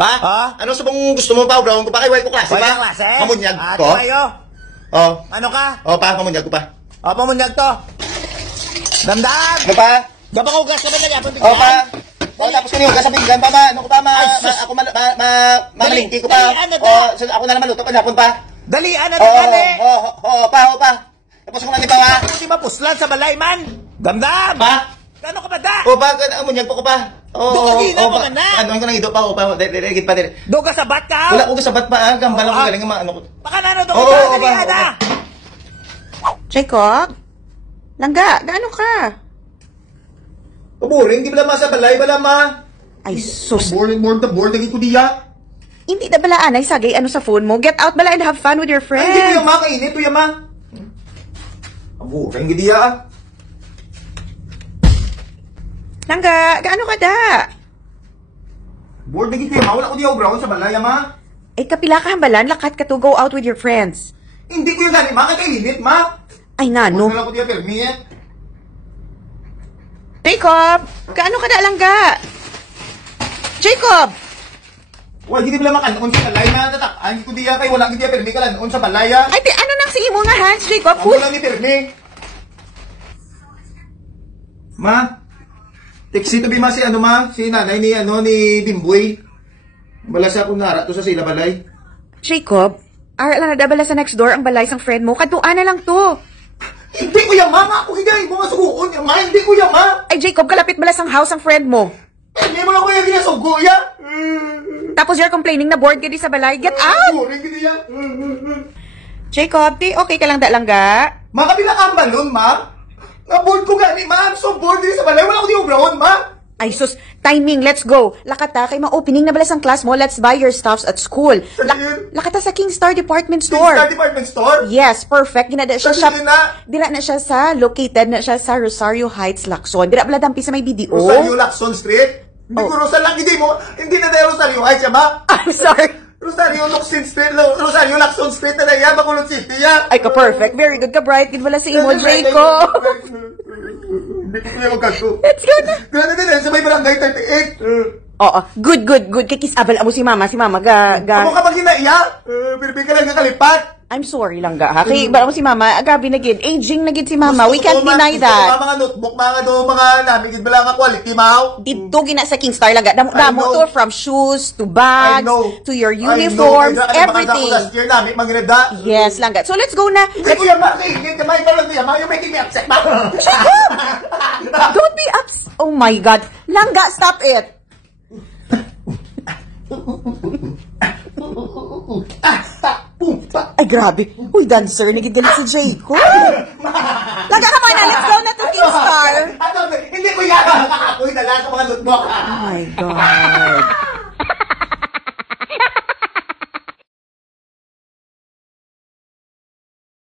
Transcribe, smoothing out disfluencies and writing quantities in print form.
Pa? Ha? Ano sa bang gusto mo pa? Brown ko pa kay white ko klase White pa? ko klase? Mamunyag ko? Tayo. Oh. Ano ka? Oh, pa, mamunyag ko pa. O, pamunyag to. Damdam! Ano pa? Gabang ugas ka ba na yapon Oh, pa. Oh, tapos kanina hugas sa pinggan pa ba? Ano ko pa? Ako mamalingki ko pa. Dalian na to. Oh, ako na naman luto pa napon pa. Dalian na Oh, dali. pa. Tapos ako na pa. Hindi mapuslan sa balay man. Damdam! Pa? Gano'n ka ba da? Oh, pa, amunyag po ko pa. Oh, Dugina mo na na. Ano ko nang ido pa, pa. Dili pa dili. Doga sa bat ka? Wala ko sabat pa, gambal ako galing ano ko. Baka nano doga Oo, sa dalian na. Jacob? Langga, gaano ka? Boring, di ba ma sa balay, bala ma? Ay, sus. Boring lagi ko diya. Hindi na balaan ay sagay ano sa phone mo. Get out bala and have fun with your Ay, friends. hindi ko yung ma, kainit to yung ma. Boring, gidi ya. Langga, gaano ka da? Bored lagi ko yung ma, wala ko diya brown sa balay, ma. Ay, kapila ka hambalan, lakat ka to go out with your friends. Hindi ko yung gani, ma, kainit, ma. Ay, nano. Wala ko diya permi, eh. Jacob, gaano ka da, Langga? Jacob! Wala, hindi pala makanon sa balay na tatak. Hindi ko diya kay wala ko diya permi kalanon sa balay, ah. Ay, ano nang sige mo nga, Hans, Jacob? Ako lang ni permi. Ma, teksi to bi ma si ano ma, si nanay ni ni Bimboy. Bala sa kung nara to sa sila balay. Jacob, ara lang na dabala sa next door ang balay sang friend mo. Kaduan na lang to. Hindi ko yung ma, ako higay mo nga suguon, ma, hindi ko yung ma. Ay, Jacob, kalapit bala sang house ang friend mo. Hindi mo lang ko yung ginasugo, ya. Tapos you're complaining na bored ka di sa balay. Get out! Boring gini ya. Jacob, di okay ka lang da, Langga? Makapila ka ang balon, ma. Na-bored ko gani, ma. I'm so bored din sa balay. Wala ko di brown, ma. Ay, sus, timing, let's go. Lakata, kay ma-opening na bala sang class mo, let's buy your stuffs at school. Saan yun? Lakata sa Kingstar Department Store. Kingstar Department Store? Yes, perfect. Ginada siya Saan yun na? Dila na siya sa, located na siya sa Rosario Heights, Lacson. Dila bala dampi sa may BDO. Rosario Lacson Street? Hindi ko Rosario lang, hindi mo. Hindi na dahil Rosario Heights, ya, ma. I'm sorry. Rosario Lacson Street, Rosario Lacson Street na ya, Bacolod City, ya. Ay, ka-perfect. Very good ka, Bright. Gid wala si Imo, Jacob. Hindi ko kaya magkaso. Let's go na. Gano'n din, sa may barangay 38. Oo, good. Kikis abal mo si Mama. Si Mama, Ako kapag hinaiya, piripin ka lang nakalipat. I'm sorry lang ga, ha? Kay bala mo si Mama, agabi na gid. Aging na gid si Mama. We can't deny that. Mga notebook, mga namin, gid bala nga quality, mao. Dito gina sa Kingstar lang ga. Damo to from shoes to bags to your uniforms, everything. Last year namin, manginada. Yes, lang ga. So let's go na. Hindi ko yan, ma. Hindi ka may parang niya, ma. You're making me upset, ma. Jacob! Don't be upset. Oh my God. Langga, stop it. Ay, grabe. Uy, dancer. Nagigalit si Jacob. Langga ka muna. Let's go na to Kingstar. Hindi ko yan. Ako'y dala sa mga notebook. Oh my God.